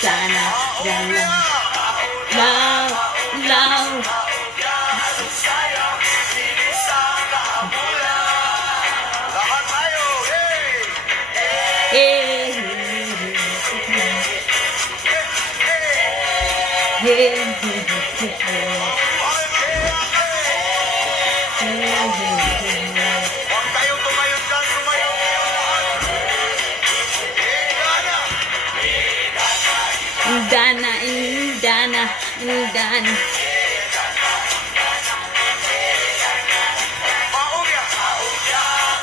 Sana dalang law, law. Huwag kayong tumayo dyan, tumayo kayo lahat. Indana, indana, indana.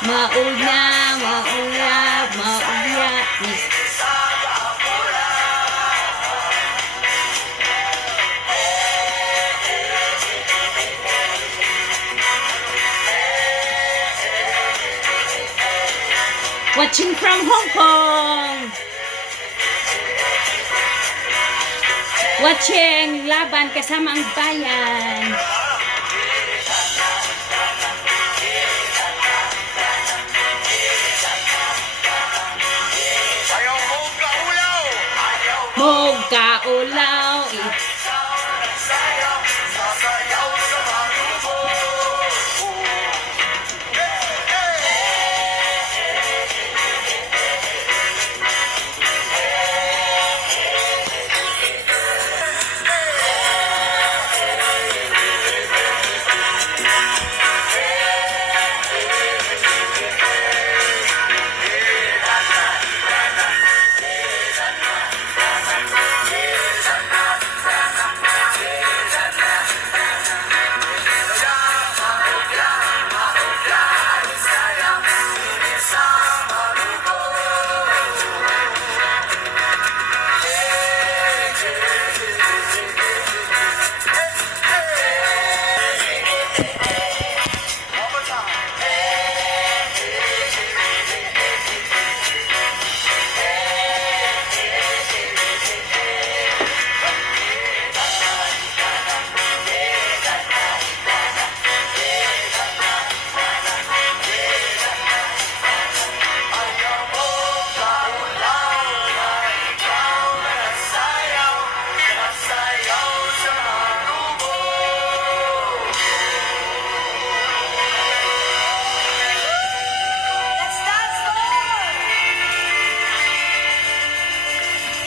Maulya, maulya, maulya. Watching from Hong Kong. Watching laban kasama ang bayan. Ayaw mong kaulaw. Magkaulaw. Sasayaw sa malubo.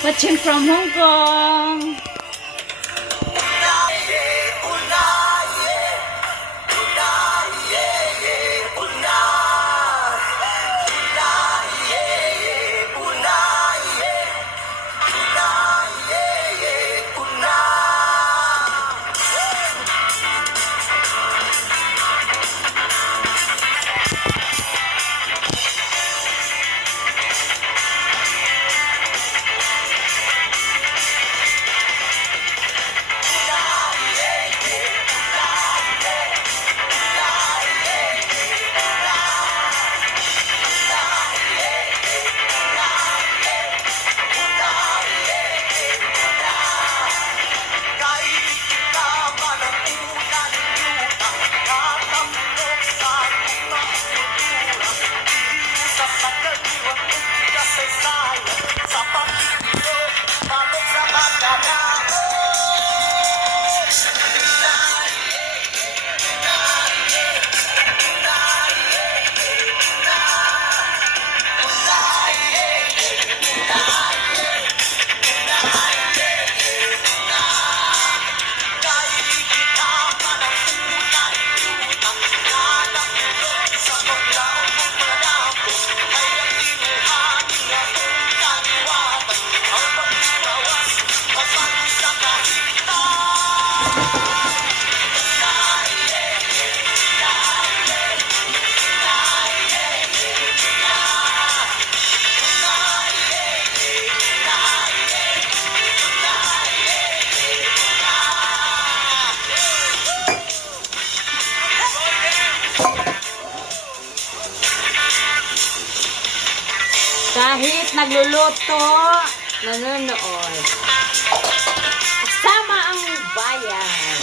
Watching from Hong Kong. Kahit nagluluto, nanonood. Kasama ang bayan.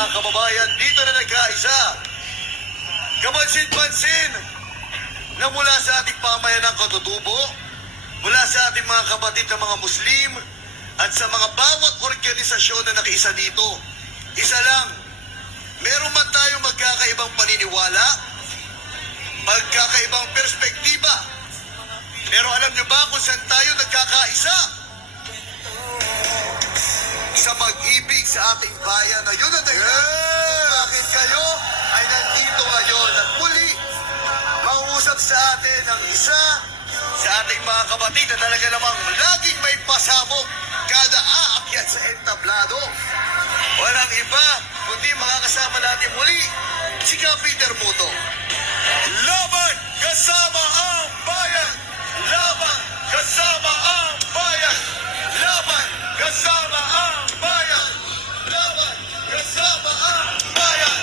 mga kababayan dito na nagkaisa. Kapansin-pansin na mula sa ating pamayanang katutubo, mula sa ating mga kapatid na mga Muslim, at sa mga bawat organisasyon na nakiisa dito, isa lang, meron man tayong magkakaibang paniniwala, magkakaibang perspektiba. Pero alam nyo ba kung saan tayo nagkakaisa? Sa pag-ibig sa ating bayan na yun ang dahilan kung bakit kayo ay nandito ngayon. At muli, mauusap sa atin ang isa sa ating mga kapatid na talaga namang laging may pasabog kada aakyat sa entablado. Walang iba, kundi makakasama natin muli si Peter Muto. Laban kasama ang bayan! Laban kasama ang bayan! Laban kasama ang bayan! Laban kasama ang bayan!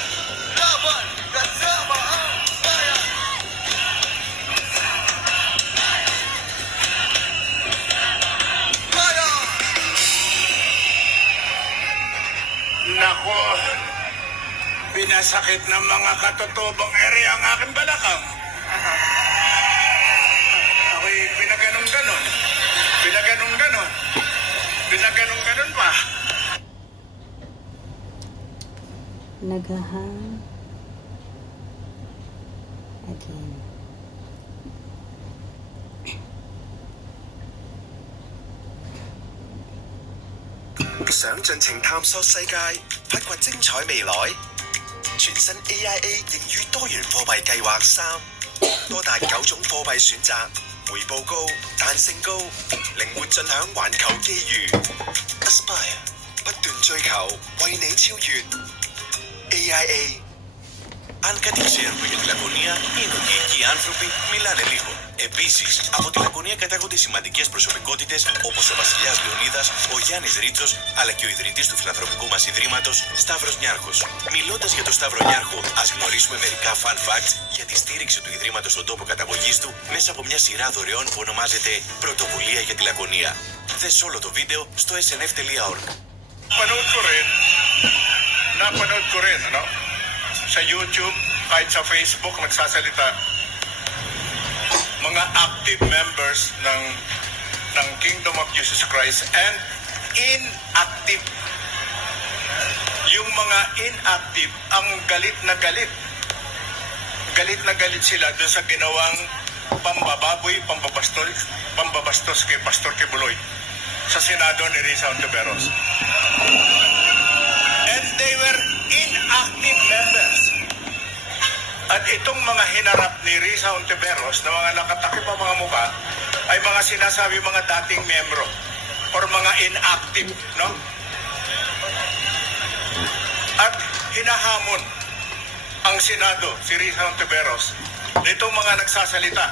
Laban kasama ang bayan! Bayan! Nako, pinasakit ng mga katutubong area ang aking balakang. Ako'y pinaganon-ganon. Pinaganon-ganon. Pinaganon-ganon pa. Naghahang again.想盡情探索世界，發掘精彩未來。全新 AIA 盈餘多元貨幣計劃3，多達9種貨幣選擇，回報高、彈性高，靈活盡享環球機遇。Aspire 不斷追求，為你超越。AIA Αν κάτι ξέρουμε για τη Λακωνία, είναι ότι εκεί οι άνθρωποι μιλάνε λίγο. Επίσης, από τη Λακωνία κατάγονται σημαντικές προσωπικότητες όπως ο Βασιλιάς Λεωνίδας, ο Γιάννης Ρίτσος, αλλά και ο ιδρυτής του φιλανθρωπικού μας ιδρύματος, Σταύρος Νιάρχος. Μιλώντας για τον Σταύρο Νιάρχο, ας γνωρίσουμε μερικά fun facts για τη στήριξη του ιδρύματος στον τόπο καταγωγής του μέσα από μια σειρά δωρεών που ονομάζεται Πρωτοβουλία για τη Λακωνία. Δες όλο το βίντεο στο snf.org. Napanood ko rin, ano? Sa YouTube, kahit sa Facebook, nagsasalita mga active members ng Kingdom of Jesus Christ and inactive. Yung mga inactive, ang galit na galit. Galit na galit sila doon sa ginawang pambababoy, pambabastos kay Pastor Kibuloy sa Senado ni Risa Ontiveros. And they were inactive members. At itong mga hinarap ni Risa Ontiveros na mga nakatakip ang mga muka ay mga sinasabi mga dating membro or mga inactive, no? At hinahamon ang Senado, si Risa Ontiveros, nitong mga nagsasalita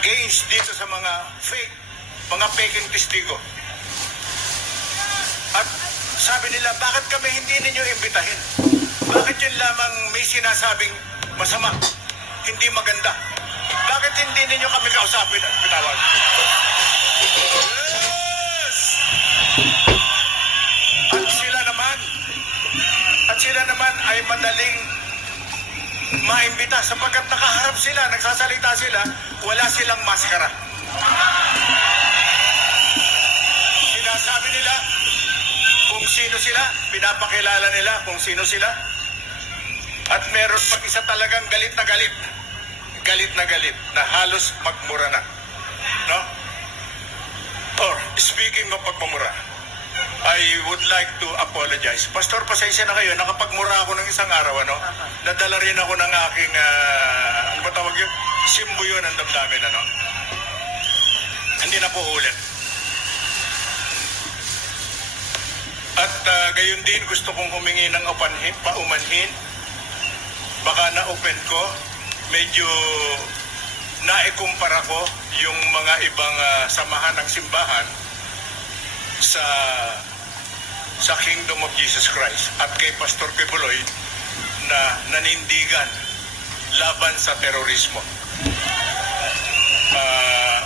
against dito sa mga peking testigo. At sabi nila, bakit kami hindi ninyo imbitahin? Bakit yun lamang may sinasabing masama, hindi maganda? Bakit hindi ninyo kami kausapin at pitawag? Yes! At sila naman ay madaling maimbita sapagkat nakaharap sila, nagsasalita sila, wala silang maskara. Sinasabi nila kung sino sila, pinapakilala nila kung sino sila. At meron pag isa talagang galit na galit na halos magmura na. No? Or, speaking of pagmumura, I would like to apologize. Pastor, pasensya na kayo, nakapagmura ako ng isang araw, ano? Nadala rin ako ng aking, ano ba tawag yun? Simbo yun ang damdamin, ano? Hindi na po ulit. At gayon din gusto kong humingi ng paumanhin. Baka na-open ko, medyo naikumpara ko yung mga ibang samahan ng simbahan sa Kingdom of Jesus Christ at kay Pastor Kibuloy na nanindigan laban sa terorismo.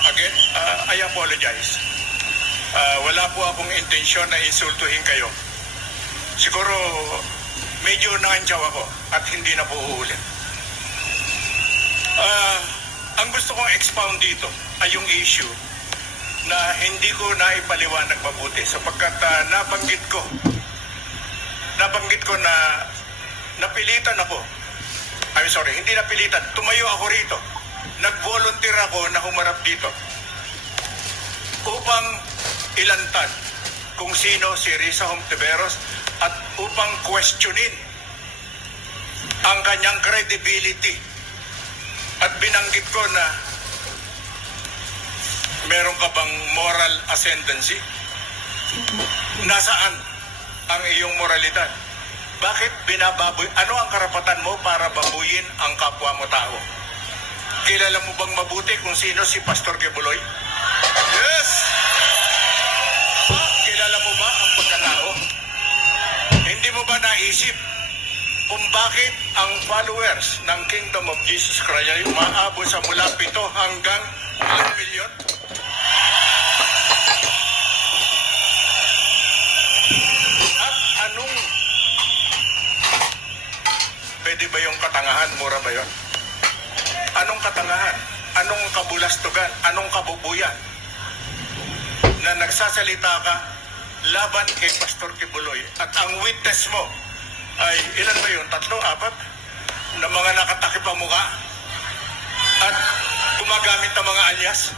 Again, I apologize. Wala po akong intensyon na insultuhin kayo. siguro medyo nangantsaw ako at hindi na po uulit. Ang gusto kong expound dito ay yung issue na hindi ko naipaliwanag mabuti sapagkat nabanggit ko na napilitan ako. I'm sorry, hindi napilitan. Tumayo ako rito. Nag-volunteer ako na humarap dito upang ilantad kung sino si Risa Hontiveros at upang questionin ang kanyang credibility. At binanggit ko na meron ka bang moral ascendancy? Nasaan ang iyong moralidad? Bakit binababoy? Ano ang karapatan mo para babuyin ang kapwa mo tao? Kilala mo bang mabuti kung sino si Pastor Kibuloy? Yes! Kilala mo ba ang pagkatao? Hindi mo ba naisip kung bakit ang followers ng Kingdom of Jesus Christ ay umaabot sa mula 7 hanggang 1 milyon? At anong pwede ba yung katangahan? Mura ba yun? Anong katangahan? Anong kabulastugan? Anong kabubuyan? Na nagsasalita ka laban kay Pastor Kibuloy at ang witness mo ay ilan ba yun? 3, 4? Na mga nakatakip ang mukha at gumagamit ng mga alias?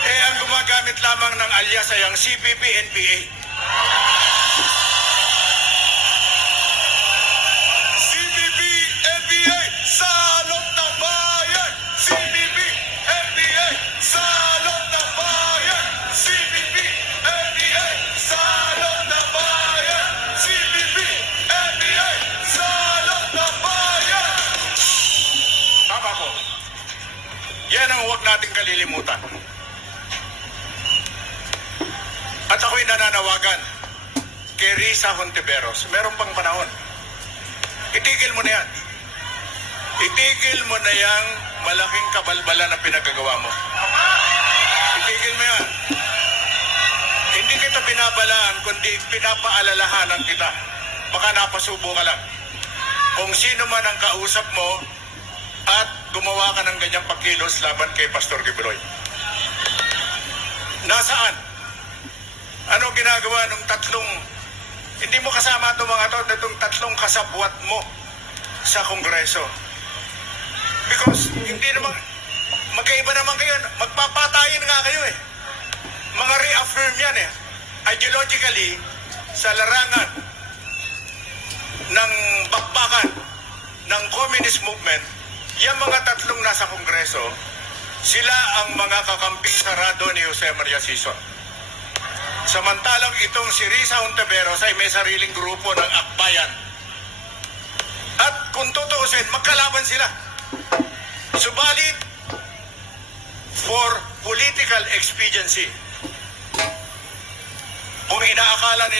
Ang gumagamit lamang ng alias ay ang CPP, NPA. CBB, NBA, salot ng bayan! CBB, NBA, salot ng bayan! CBB, NBA, salot ng bayan! CBB, NBA, salot ng bayan! Tama ko. Yan ang huwag nating kalilimutan. At ako'y nananawagan kay Risa Hontiveros. Meron pang panahon. Itigil mo na yan. Itigil mo na yang malaking kabalbalan na pinagagawa mo. Itigil mo yan. Hindi kita binabalaan, kundi pinapaalalahanan kita. Baka napasubo ka lang. Kung sino man ang kausap mo at gumawa ka ng ganyang pagkilos laban kay Pastor Kibuloy. Nasaan? Ano ginagawa ng 3? Hindi mo kasama itong mga itong 3 kasabwat mo sa Kongreso. Because hindi naman, magkaiba naman kayo. Magpapatayin nga kayo eh. Mga reaffirm yan eh. Ideologically, sa larangan ng bakbakan ng communist movement, yung mga 3 nasa Kongreso, sila ang mga kakamping sarado ni Jose Maria Sison. Samantalang itong si Risa Hontiveros ay may sariling grupo ng akbayan. At kung tutuusin, magkalaban sila. Subalit, for political expediency, kung inaakala nila